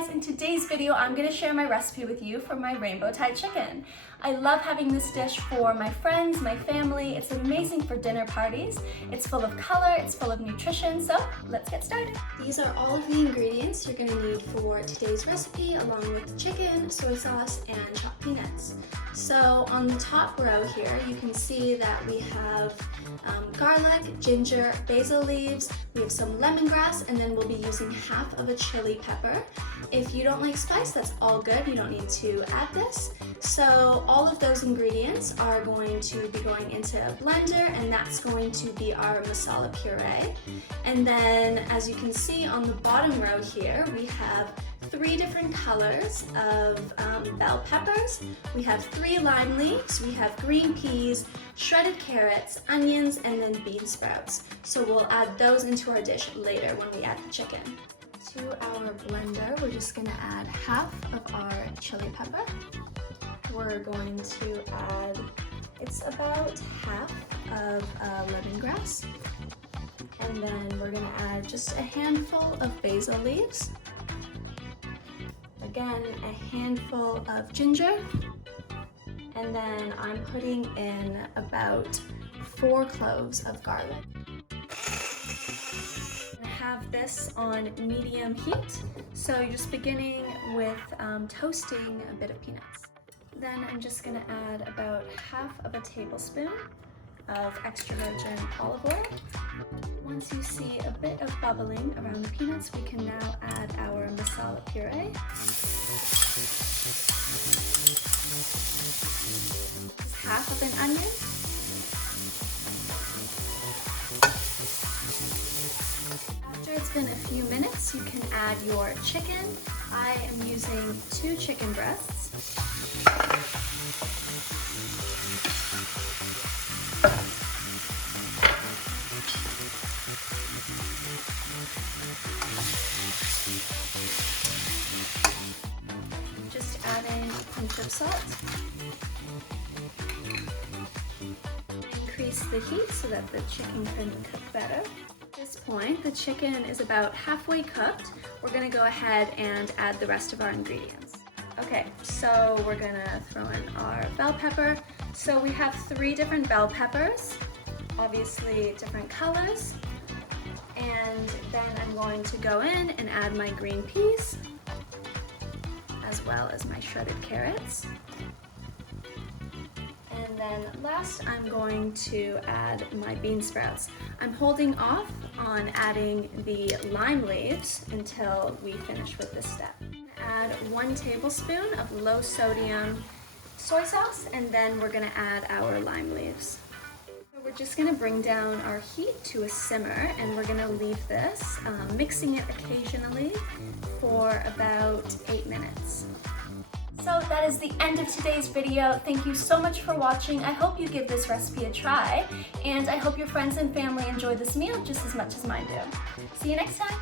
guys, in today's video I'm going to share my recipe with you for my rainbow Thai chicken. I love having this dish for my friends, my family. It's amazing for dinner parties. It's full of color, it's full of nutrition, so let's get started. These are all of the ingredients you're going to need for today's recipe, along with chicken, soy sauce, and chopped peanuts. So on the top row here you can see that we have garlic, ginger, basil leaves, we have some lemongrass, and then we'll be using half of a chili pepper. If you don't like spice, that's all good. You don't need to add this. So all of those ingredients are going to be going into a blender, and that's going to be our masala puree. And then as you can see on the bottom row here, we have 3 different colors of bell peppers. We have 3 lime leaves, we have green peas, shredded carrots, onions, and then bean sprouts. So we'll add those into our dish later when we add the chicken. To our blender, we're just gonna add half of our chili pepper. We're going to add, it's about half of lemongrass. And then we're gonna add just a handful of basil leaves. Again, a handful of ginger, and then I'm putting in about 4 cloves of garlic. I have this on medium heat, so you're just beginning with toasting a bit of peanuts. Then I'm just going to add about half of a tablespoon of extra virgin olive oil. Once you see a bit of bubbling around the peanuts, we can now add our masala puree. Just half of an onion. After it's been a few minutes, you can add your chicken. I am using 2 chicken breasts. Just adding a pinch of salt. Increase the heat so that the chicken can cook better. At this point, the chicken is about halfway cooked. We're gonna go ahead and add the rest of our ingredients. Okay, so we're gonna throw in our bell pepper. So we have 3 different bell peppers, obviously different colors. And then I'm going to go in and add my green peas, as well as my shredded carrots. And then last, I'm going to add my bean sprouts. I'm holding off on adding the lime leaves until we finish with this step. Add 1 tablespoon of low sodium soy sauce, and then we're gonna add our lime leaves. We're just going to bring down our heat to a simmer, and we're going to leave this, mixing it occasionally for about 8 minutes. So that is the end of today's video. Thank you so much for watching. I hope you give this recipe a try, and I hope your friends and family enjoy this meal just as much as mine do. See you next time.